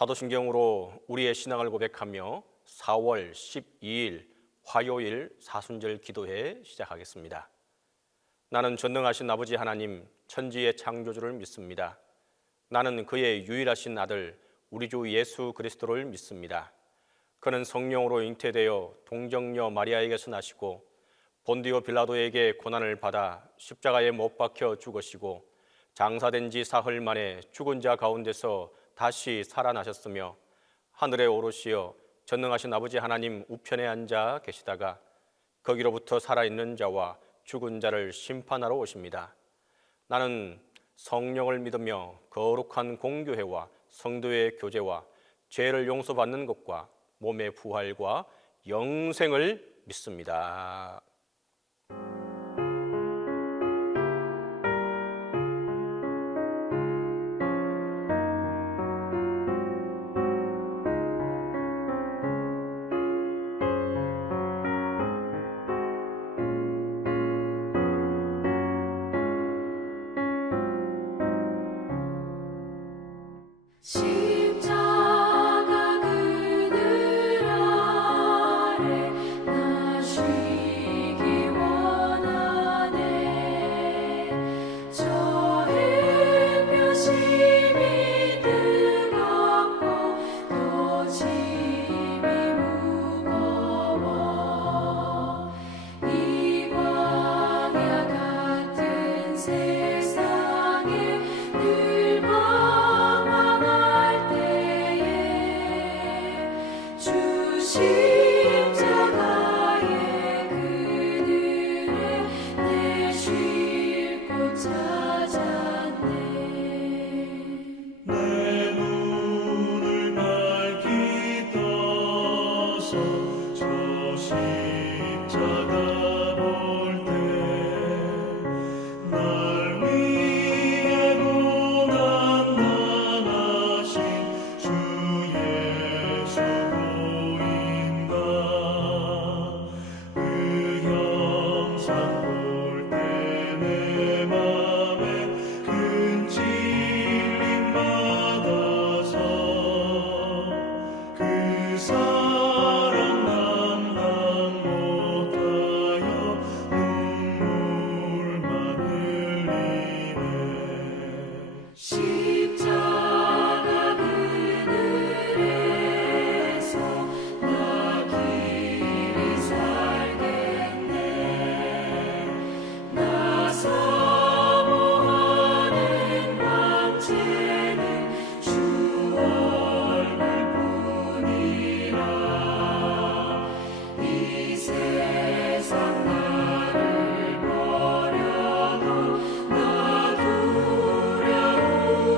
사도신경으로 우리의 신앙을 고백하며 4월 12일 화요일 사순절 기도회 시작하겠습니다. 나는 전능하신 아버지 하나님 천지의 창조주를 믿습니다. 나는 그의 유일하신 아들 우리 주 예수 그리스도를 믿습니다. 그는 성령으로 잉태되어 동정녀 마리아에게서 나시고 본디오 빌라도에게 고난을 받아 십자가에 못 박혀 죽으시고 장사된 지 사흘 만에 죽은 자 가운데서 다시 살아나셨으며 하늘에 오르시어 전능하신 아버지 하나님 우편에 앉아 계시다가 거기로부터 살아있는 자와 죽은 자를 심판하러 오십니다. 나는 성령을 믿으며 거룩한 공교회와 성도의 교제와 죄를 용서받는 것과 몸의 부활과 영생을 믿습니다. 십자가 그늘 아래 나 쉬기 원하네. 저 햇볕이 뜨겁고 또 짐이 무거워. 이 광야 같은 세상에 늘 십자가의 그늘에 내 쉴 곳 찾았네. 내 눈을 밝히 떠서 저 십자가 볼 때 날 위해 고난 당하신 주 예수 보인다. 그 형상 볼 때 내 맘에 큰 찔림 받아서 그 사랑 감당 못하여 눈물만 흘리네. 십자가 그늘에서 나 길이 살겠네. 나 사모하는 황제는 주 얼굴뿐이라. 이 세상 나를 버려도 나 두려움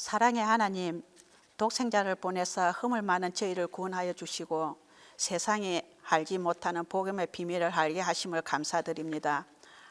사랑의 하나님, 독생자를 보내사 허물 많은 저희를 구원하여 주시고 세상이 알지 못하는 복음의 비밀을 알게 하심을 감사드립니다.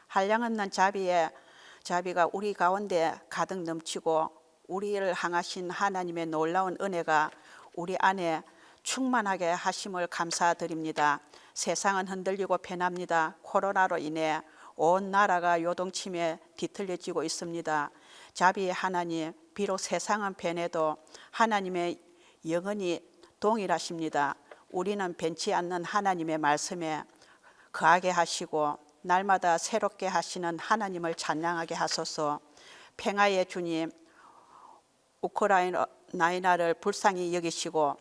한량없는 자비가 우리 가운데 가득 넘치고 우리를 향하신 하나님의 놀라운 은혜가 우리 안에 충만하게 하심을 감사드립니다. 세상은 흔들리고 변합니다. 코로나로 인해 온 나라가 요동침에 뒤틀려지고 있습니다. 자비의 하나님, 비록 세상은 변해도 하나님의 영원히 동일하십니다. 우리는 변치 않는 하나님의 말씀에 거하게 하시고 날마다 새롭게 하시는 하나님을 찬양하게 하소서. 평화의 주님, 우크라이나를 불쌍히 여기시고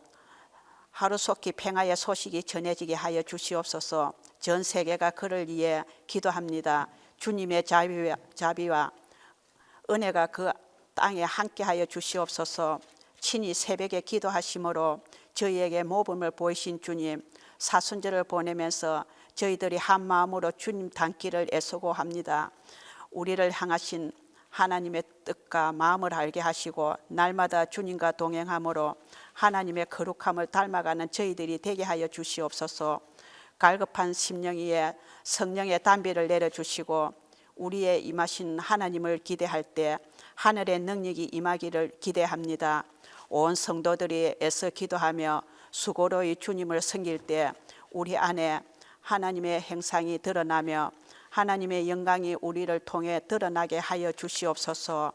하루속히 평화의 소식이 전해지게 하여 주시옵소서. 전 세계가 그를 위해 기도합니다. 주님의 자비와 은혜가 그 땅에 함께하여 주시옵소서. 친히 새벽에 기도하심으로 저희에게 모범을 보이신 주님, 사순절을 보내면서 저희들이 한 마음으로 주님 닮기를 애쓰고 합니다. 우리를 향하신 하나님의 뜻과 마음을 알게 하시고 날마다 주님과 동행함으로 하나님의 거룩함을 닮아가는 저희들이 되게 하여 주시옵소서. 갈급한 심령 위에 성령의 담비를 내려주시고 우리의 임하신 하나님을 기대할 때 하늘의 능력이 임하기를 기대합니다. 온 성도들이 애써 기도하며 수고로이 주님을 섬길 때 우리 안에 하나님의 행상이 드러나며 하나님의 영광이 우리를 통해 드러나게 하여 주시옵소서.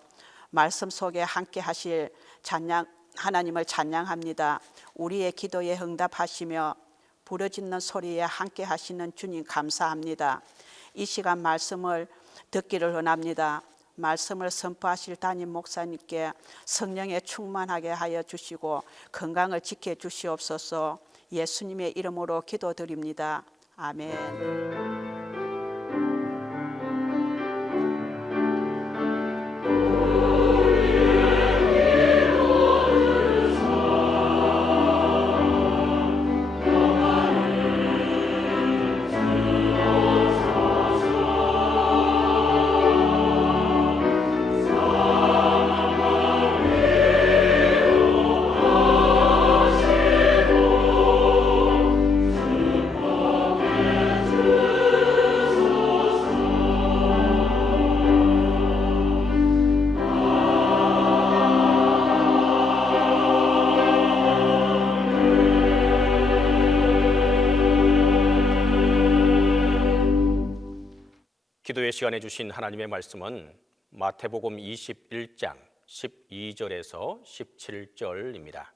말씀 속에 함께 하실 하나님을 찬양합니다. 우리의 기도에 응답하시며 부르짖는 소리에 함께 하시는 주님 감사합니다. 이 시간 말씀을 듣기를 원합니다. 말씀을 선포하실 담임 목사님께 성령에 충만하게 하여 주시고 건강을 지켜 주시옵소서. 예수님의 이름으로 기도드립니다. 아멘. 기도의 시간에 주신 하나님의 말씀은 마태복음 21장 12절에서 17절입니다.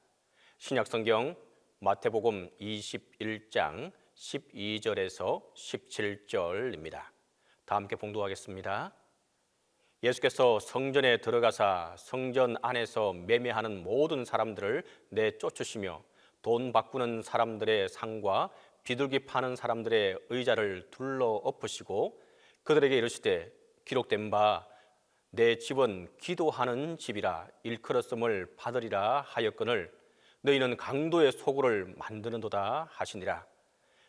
신약성경 마태복음 21장 12절에서 17절입니다. 다 함께 봉독하겠습니다. 예수께서 성전에 들어가사 성전 안에서 매매하는 모든 사람들을 내쫓으시며 돈 바꾸는 사람들의 상과 비둘기 파는 사람들의 의자를 둘러 엎으시고 그들에게 이르시되 기록된 바 내 집은 기도하는 집이라 일컬었음을 받으리라 하였거늘 너희는 강도의 소굴을 만드는도다 하시니라.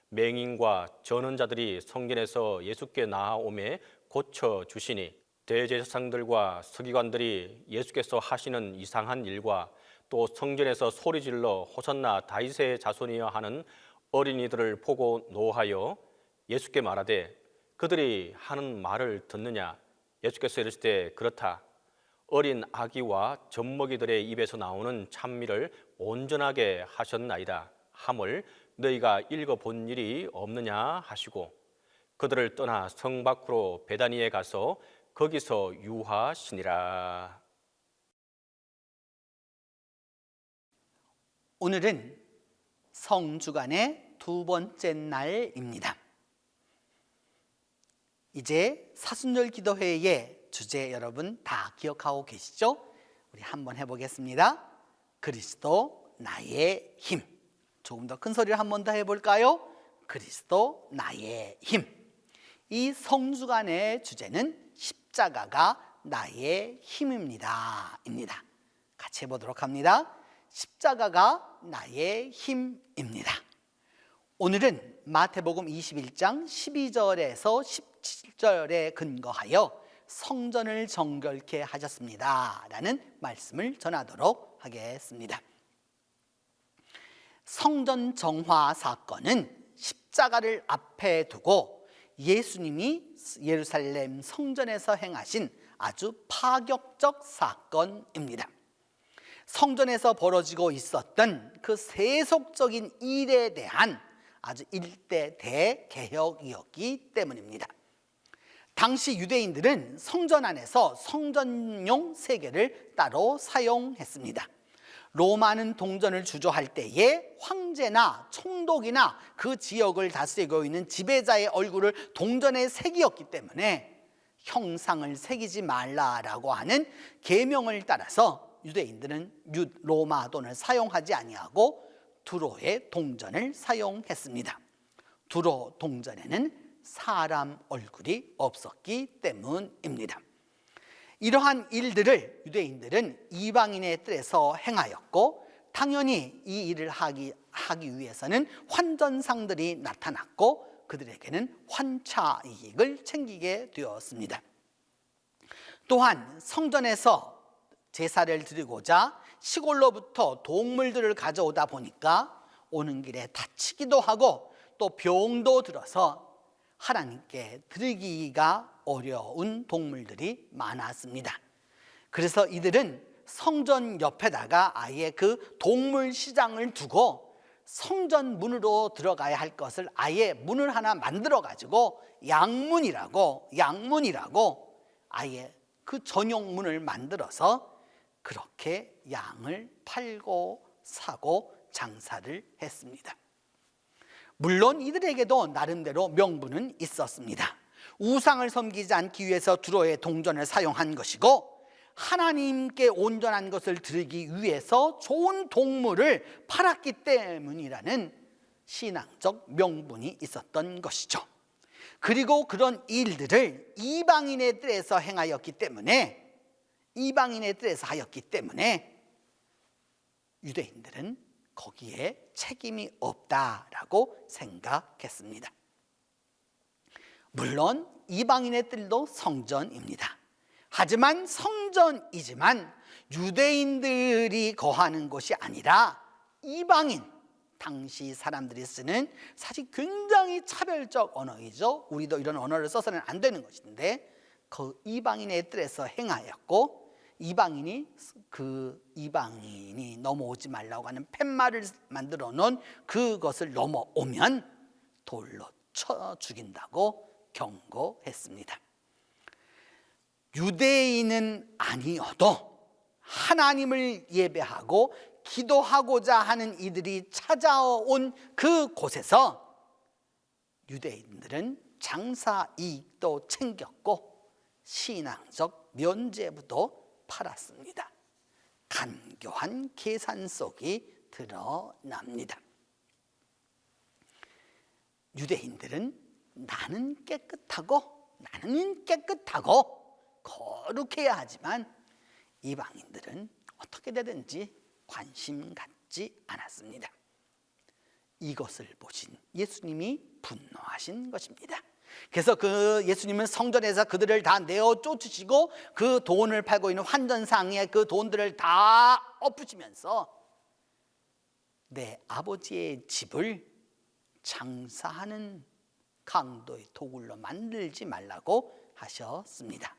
맹인과 전언자들이 성전에서 예수께 나아오매 고쳐 주시니 대제사장들과 서기관들이 예수께서 하시는 이상한 일과 또 성전에서 소리질러 호산나 다윗의 자손이여 하는 어린이들을 보고 노하여 예수께 말하되 그들이 하는 말을 듣느냐. 예수께서 이르시되 그렇다. 어린 아기와 젖먹이들의 입에서 나오는 찬미를 온전하게 하셨나이다 함을 너희가 읽어본 일이 없느냐 하시고 그들을 떠나 성 밖으로 베다니에 가서 거기서 유하시니라. 오늘은 성주간의 두 번째 날입니다. 이제 사순절 기도회의 주제 여러분 다 기억하고 계시죠? 우리 한번 해보겠습니다. 그리스도 나의 힘. 조금 더 큰 소리를 한 번 더 해볼까요? 그리스도 나의 힘. 이 성주간의 주제는 십자가가 나의 힘입니다. 입니다. 같이 해보도록 합니다. 십자가가 나의 힘입니다. 오늘은 마태복음 21장 12절에서 17절에 근거하여 성전을 정결케 하셨습니다 라는 말씀을 전하도록 하겠습니다. 성전 정화 사건은 십자가를 앞에 두고 예수님이 예루살렘 성전에서 행하신 아주 파격적 사건입니다. 성전에서 벌어지고 있었던 그 세속적인 일에 대한 아주 일대 대개혁이었기 때문입니다. 당시 유대인들은 성전 안에서 성전용 세계를 따로 사용했습니다. 로마는 동전을 주조할 때에 황제나 총독이나 그 지역을 다스리고 있는 지배자의 얼굴을 동전에 새기었기 때문에 형상을 새기지 말라라고 하는 계명을 따라서 유대인들은 로마 돈을 사용하지 아니하고 두로의 동전을 사용했습니다. 두로 동전에는 사람 얼굴이 없었기 때문입니다. 이러한 일들을 유대인들은 이방인의 뜰에서 행하였고, 당연히 이 일을 하기 위해서는 환전상들이 나타났고 그들에게는 환차 이익을 챙기게 되었습니다. 또한 성전에서 제사를 드리고자 시골로부터 동물들을 가져오다 보니까 오는 길에 다치기도 하고 또 병도 들어서 하나님께 드리기가 어려운 동물들이 많았습니다. 그래서 이들은 성전 옆에다가 아예 그 동물 시장을 두고 성전 문으로 들어가야 할 것을 아예 문을 하나 만들어 가지고 양문이라고 아예 그 전용 문을 만들어서 그렇게 양을 팔고 사고 장사를 했습니다. 물론 이들에게도 나름대로 명분은 있었습니다. 우상을 섬기지 않기 위해서 두로의 동전을 사용한 것이고, 하나님께 온전한 것을 드리기 위해서 좋은 동물을 팔았기 때문이라는 신앙적 명분이 있었던 것이죠. 그리고 그런 일들을 이방인의 뜰에서 행하였기 때문에 유대인들은 거기에 책임이 없다라고 생각했습니다. 물론 이방인의 뜰도 성전입니다. 하지만 성전이지만 유대인들이 거하는 곳이 아니라 이방인, 당시 사람들이 쓰는 사실 굉장히 차별적 언어이죠. 우리도 이런 언어를 써서는 안 되는 것인데 그 이방인의 뜰에서 행하였고, 이방인이 넘어오지 말라고 하는 팻말을 만들어 놓은 그것을 넘어오면 돌로 쳐 죽인다고 경고했습니다. 유대인은 아니어도 하나님을 예배하고 기도하고자 하는 이들이 찾아온 그 곳에서 유대인들은 장사 이익도 챙겼고 신앙적 면죄부도 팔았습니다. 간교한 계산 속이 드러납니다. 유대인들은 나는 깨끗하고 거룩해야 하지만 이방인들은 어떻게 되든지 관심 갖지 않았습니다. 이것을 보신 예수님이 분노하신 것입니다. 그래서 그 예수님은 성전에서 그들을 다 내어 쫓으시고 그 돈을 팔고 있는 환전상의 그 돈들을 다 엎으시면서 내 아버지의 집을 장사하는 강도의 도굴로 만들지 말라고 하셨습니다.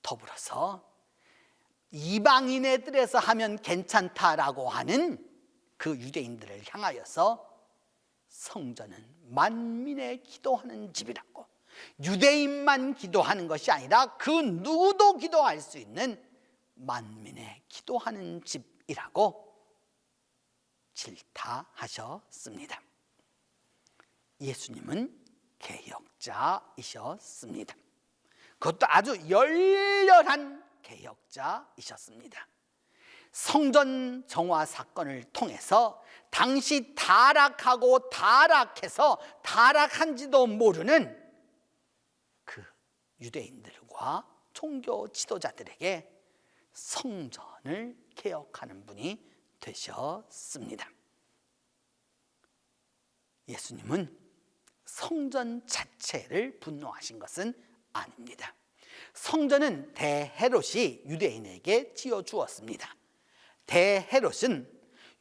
더불어서 이방인의 뜰에서 하면 괜찮다라고 하는 그 유대인들을 향하여서 성전은 만민의 기도하는 집이라고, 유대인만 기도하는 것이 아니라 그 누구도 기도할 수 있는 만민의 기도하는 집이라고 질타하셨습니다. 예수님은 개혁자이셨습니다. 그것도 아주 열렬한 개혁자이셨습니다. 성전 정화 사건을 통해서 당시 타락해서 타락한지도 모르는 그 유대인들과 종교 지도자들에게 성전을 개혁하는 분이 되셨습니다. 예수님은 성전 자체를 분노하신 것은 아닙니다. 성전은 대헤롯이 유대인에게 지어주었습니다. 대헤롯은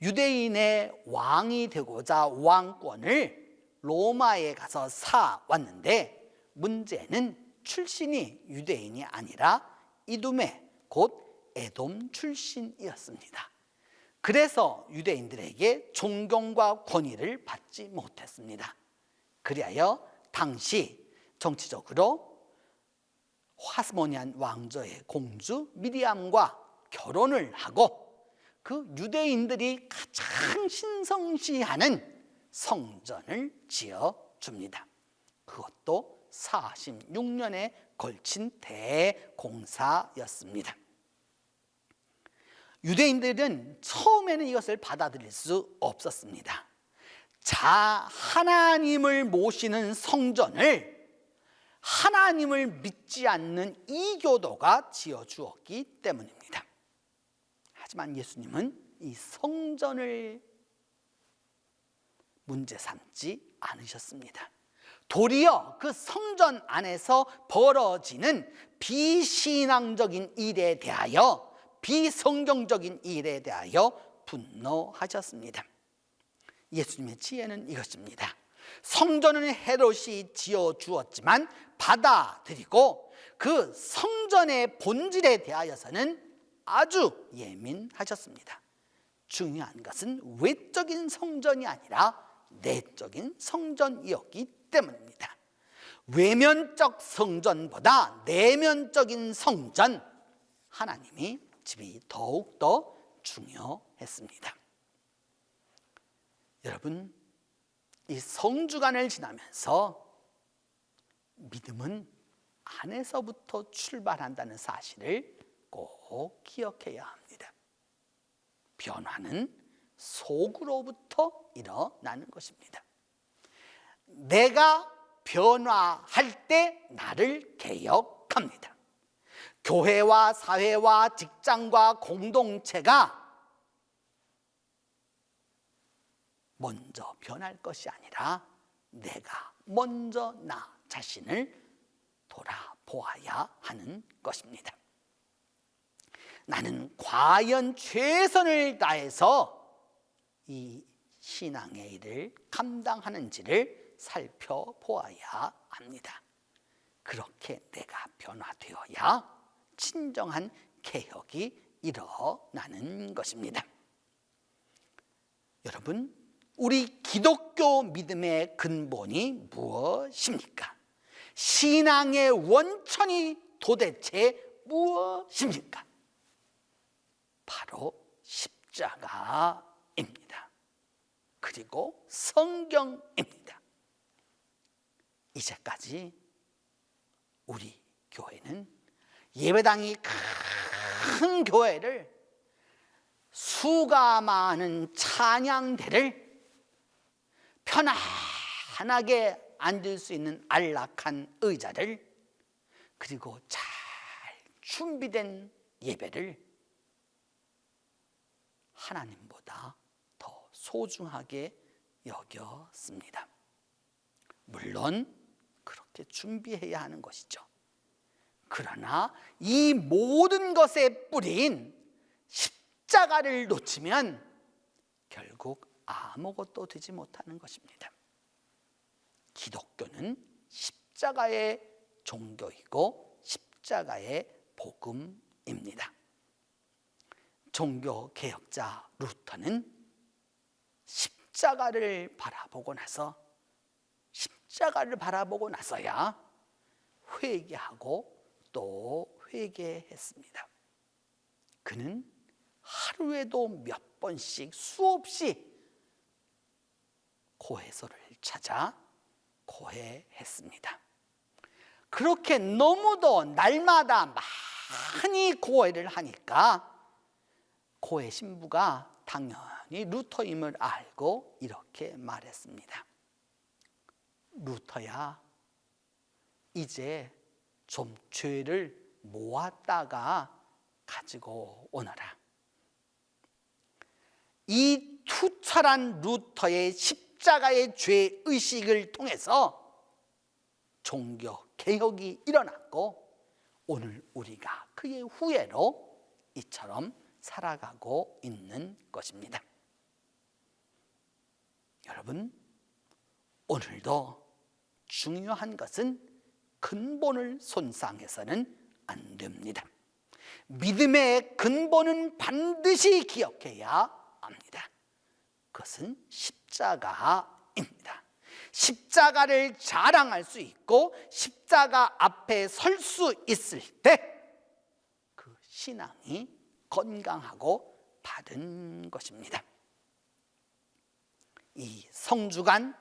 유대인의 왕이 되고자 왕권을 로마에 가서 사왔는데, 문제는 출신이 유대인이 아니라 이두메, 곧 에돔 출신이었습니다. 그래서 유대인들에게 존경과 권위를 받지 못했습니다. 그리하여 당시 정치적으로 하스모니안 왕조의 공주 미리암과 결혼을 하고 그 유대인들이 가장 신성시하는 성전을 지어줍니다. 그것도 46년에 걸친 대공사였습니다. 유대인들은 처음에는 이것을 받아들일 수 없었습니다. 하나님을 모시는 성전을 하나님을 믿지 않는 이교도가 지어주었기 때문입니다. 하지만 예수님은 이 성전을 문제 삼지 않으셨습니다. 도리어 그 성전 안에서 벌어지는 비신앙적인 일에 대하여, 비성경적인 일에 대하여 분노하셨습니다. 예수님의 지혜는 이것입니다. 성전은 헤롯이 지어주었지만 받아들이고 그 성전의 본질에 대하여서는 아주 예민하셨습니다. 중요한 것은 외적인 성전이 아니라 내적인 성전이었기 때문입니다. 외면적 성전보다 내면적인 성전, 하나님이 집이 더욱더 중요했습니다. 여러분, 이 성주간을 지나면서 믿음은 안에서부터 출발한다는 사실을 꼭 기억해야 합니다. 변화는 속으로부터 일어나는 것입니다. 내가 변화할 때 나를 개혁합니다. 교회와 사회와 직장과 공동체가 먼저 변할 것이 아니라 내가 먼저 나 자신을 돌아보아야 하는 것입니다. 나는 과연 최선을 다해서 이 신앙의 일을 감당하는지를 살펴보아야 합니다. 그렇게 내가 변화되어야 진정한 개혁이 일어나는 것입니다. 여러분, 우리 기독교 믿음의 근본이 무엇입니까? 신앙의 원천이 도대체 무엇입니까? 바로 십자가입니다. 그리고 성경입니다. 이제까지 우리 교회는 예배당이 큰 교회를 수가 많은 찬양대를 편안하게 앉을 수 있는 안락한 의자를 그리고 잘 준비된 예배를 하나님보다 더 소중하게 여겼습니다. 물론 그렇게 준비해야 하는 것이죠. 그러나 이 모든 것의 뿌리인 십자가를 놓치면 결국 아무것도 되지 못하는 것입니다. 기독교는 십자가의 종교이고 십자가의 복음입니다. 종교 개혁자 루터는 십자가를 바라보고 나서야 회개하고 또 회개했습니다. 그는 하루에도 몇 번씩 수없이 고해소를 찾아 고해했습니다. 그렇게 너무도 날마다 많이 고해를 하니까 고해 신부가 당연히 루터임을 알고 이렇게 말했습니다. 루터야, 이제 좀 죄를 모았다가 가지고 오너라. 이 투철한 루터의 십자가의 죄의식을 통해서 종교 개혁이 일어났고 오늘 우리가 그의 후예로 이처럼 살아가고 있는 것입니다. 여러분, 오늘도 중요한 것은 근본을 손상해서는 안 됩니다. 믿음의 근본은 반드시 기억해야 합니다. 그것은 십자가입니다. 십자가를 자랑할 수 있고 십자가 앞에 설 수 있을 때 그 신앙이 건강하고 바른 것입니다. 이 성주간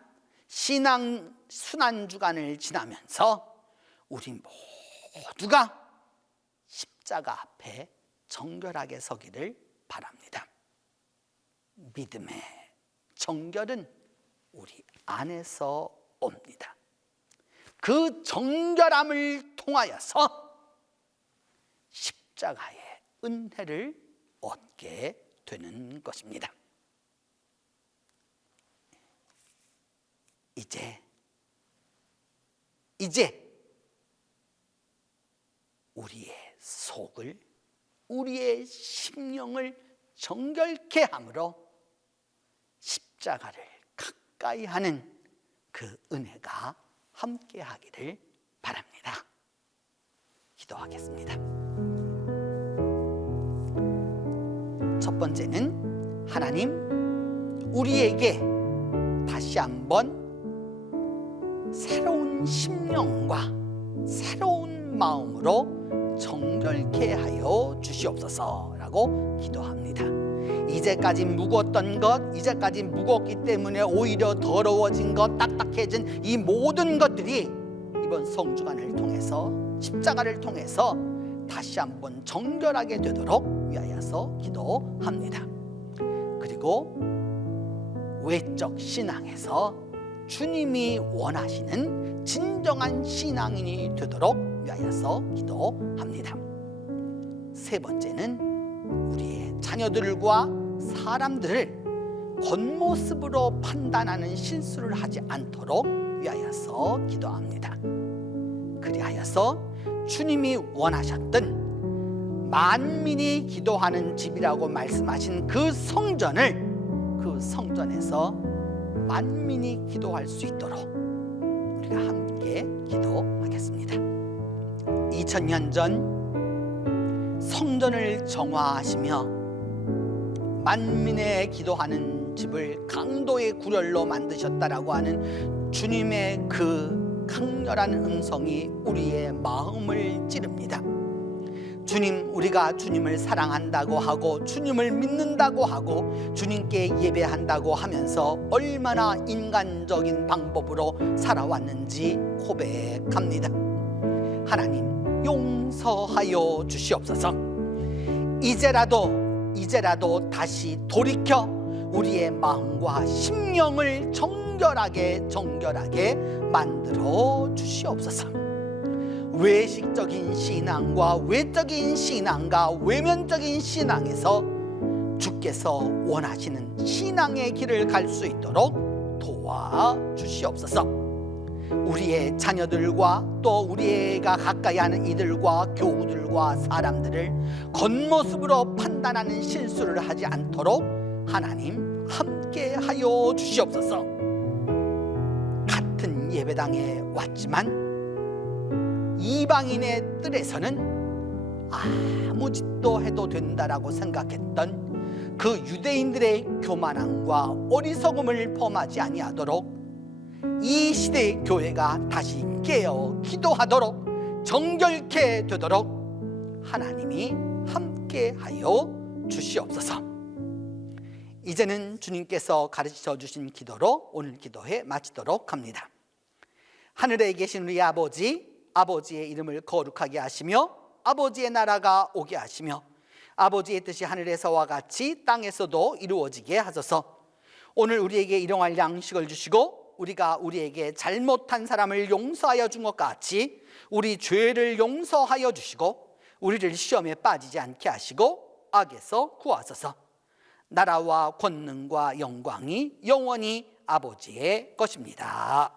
신앙 순환주간을 지나면서 우리 모두가 십자가 앞에 정결하게 서기를 바랍니다. 믿음의 정결은 우리 안에서 옵니다. 그 정결함을 통하여서 십자가의 은혜를 얻게 되는 것입니다. 이제 우리의 속을, 우리의 심령을 정결케 함으로 십자가를 가까이 하는 그 은혜가 함께 하기를 바랍니다. 기도하겠습니다. 첫 번째는 하나님, 우리에게 다시 한번 새로운 심령과 새로운 마음으로 정결케 하여 주시옵소서라고 기도합니다. 이제까지 묵었던 것, 이제까지 묵었기 때문에 오히려 더러워진 것, 딱딱해진 이 모든 것들이 이번 성주간을 통해서, 십자가를 통해서 다시 한번 정결하게 되도록 위하여서 기도합니다. 그리고 외적 신앙에서 주님이 원하시는 진정한 신앙인이 되도록 위하여서 기도합니다. 세 번째는 우리의 자녀들과 사람들을 겉모습으로 판단하는 실수를 하지 않도록 위하여서 기도합니다. 그리하여서 주님이 원하셨던 만민이 기도하는 집이라고 말씀하신 그 성전에서 만민이 기도할 수 있도록 우리가 함께 기도하겠습니다. 2000년 전 성전을 정화하시며 만민의 기도하는 집을 강도의 구렬로 만드셨다라고 하는 주님의 그 강렬한 음성이 우리의 마음을 찌릅니다. 주님, 우리가 주님을 사랑한다고 하고 주님을 믿는다고 하고 주님께 예배한다고 하면서 얼마나 인간적인 방법으로 살아왔는지 고백합니다. 하나님, 용서하여 주시옵소서. 이제라도 다시 돌이켜 우리의 마음과 심령을 정결하게 만들어 주시옵소서. 외식적인 신앙과 외적인 신앙과 외면적인 신앙에서 주께서 원하시는 신앙의 길을 갈 수 있도록 도와주시옵소서. 우리의 자녀들과 또 우리가 가까이 하는 이들과 교우들과 사람들을 겉모습으로 판단하는 실수를 하지 않도록 하나님 함께 하여 주시옵소서. 같은 예배당에 왔지만 이방인의 뜰에서는 아무 짓도 해도 된다라고 생각했던 그 유대인들의 교만함과 어리석음을 범하지 아니하도록 이 시대의 교회가 다시 깨어 기도하도록 정결케 되도록 하나님이 함께하여 주시옵소서. 이제는 주님께서 가르쳐 주신 기도로 오늘 기도회 마치도록 합니다. 하늘에 계신 우리 아버지의 이름을 거룩하게 하시며 아버지의 나라가 오게 하시며 아버지의 뜻이 하늘에서와 같이 땅에서도 이루어지게 하소서. 오늘 우리에게 일용할 양식을 주시고 우리가 우리에게 잘못한 사람을 용서하여 준 것 같이 우리 죄를 용서하여 주시고 우리를 시험에 빠지지 않게 하시고 악에서 구하소서. 나라와 권능과 영광이 영원히 아버지의 것입니다.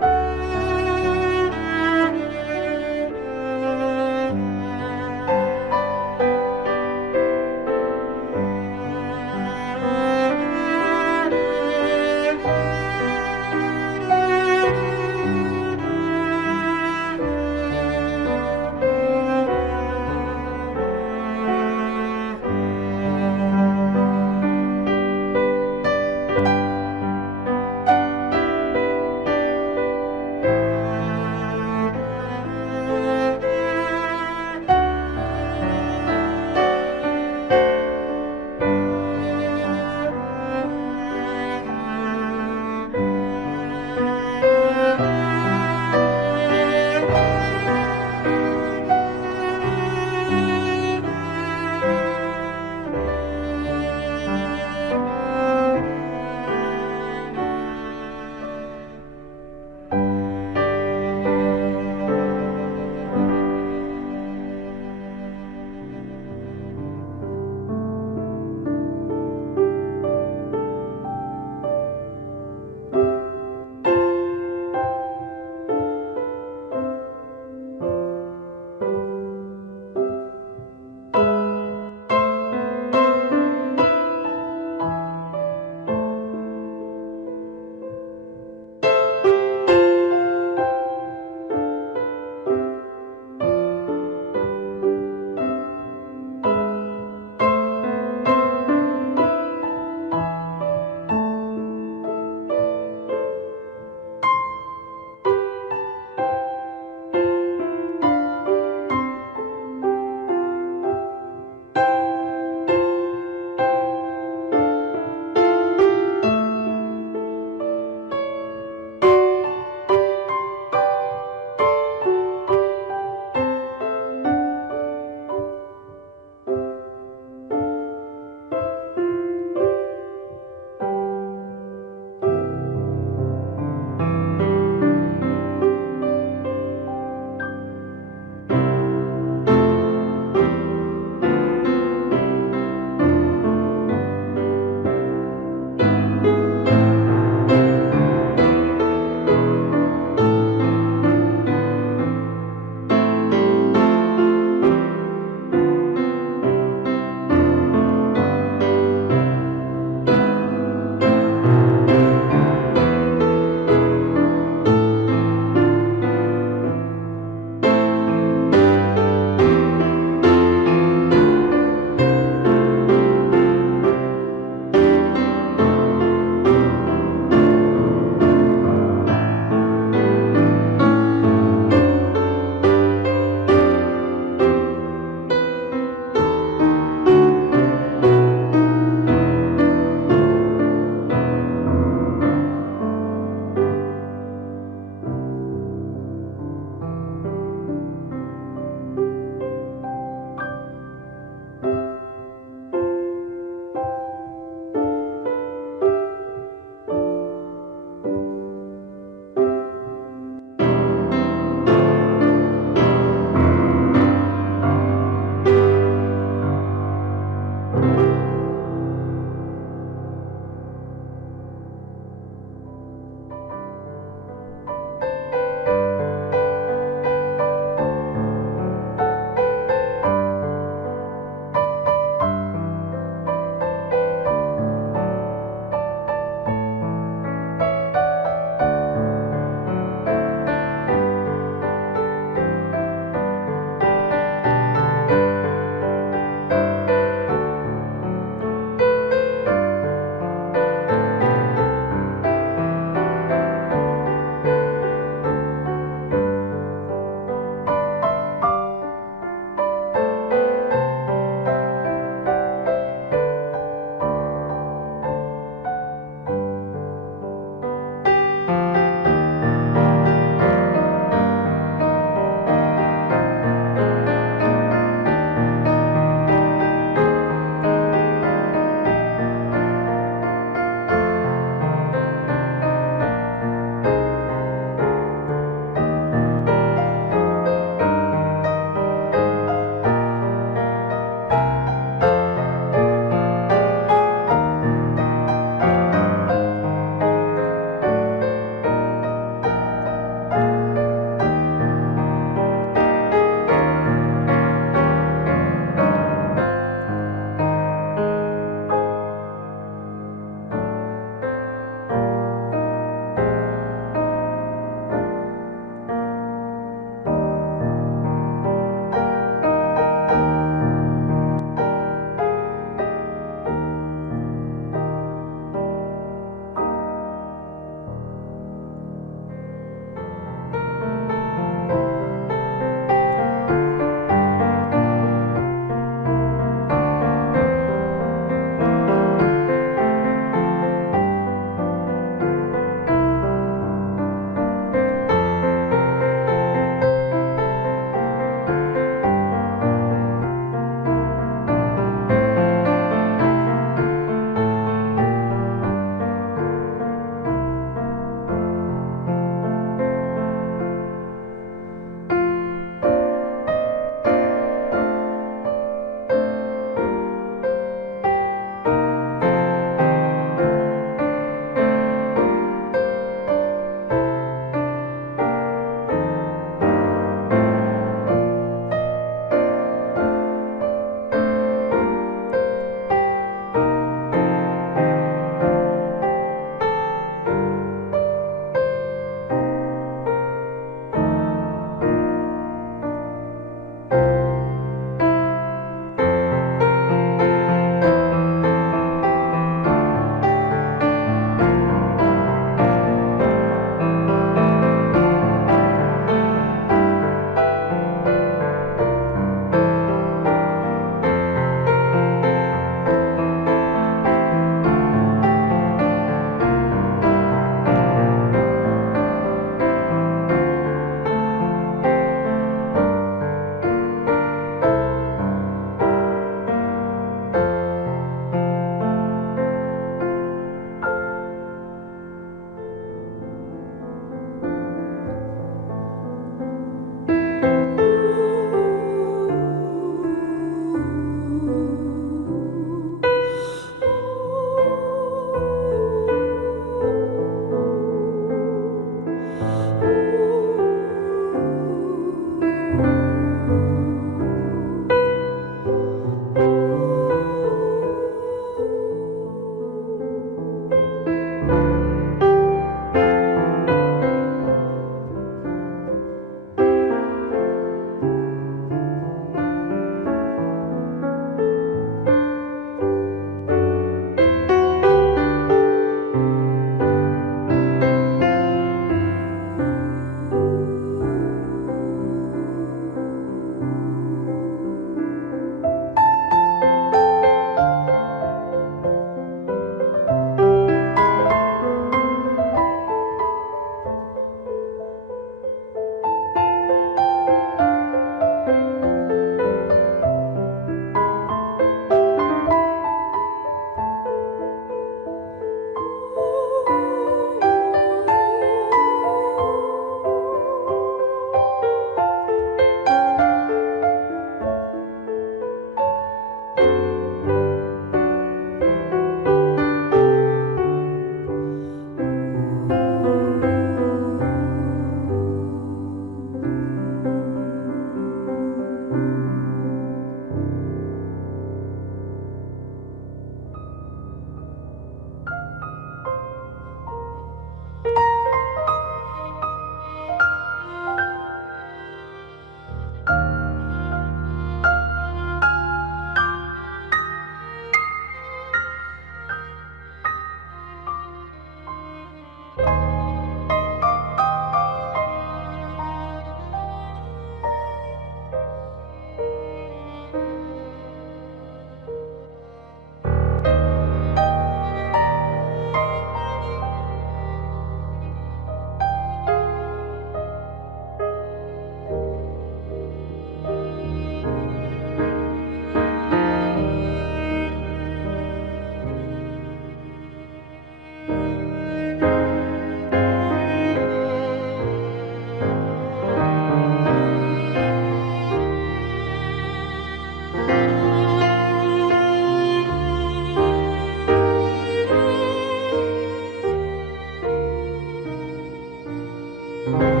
주옵소서.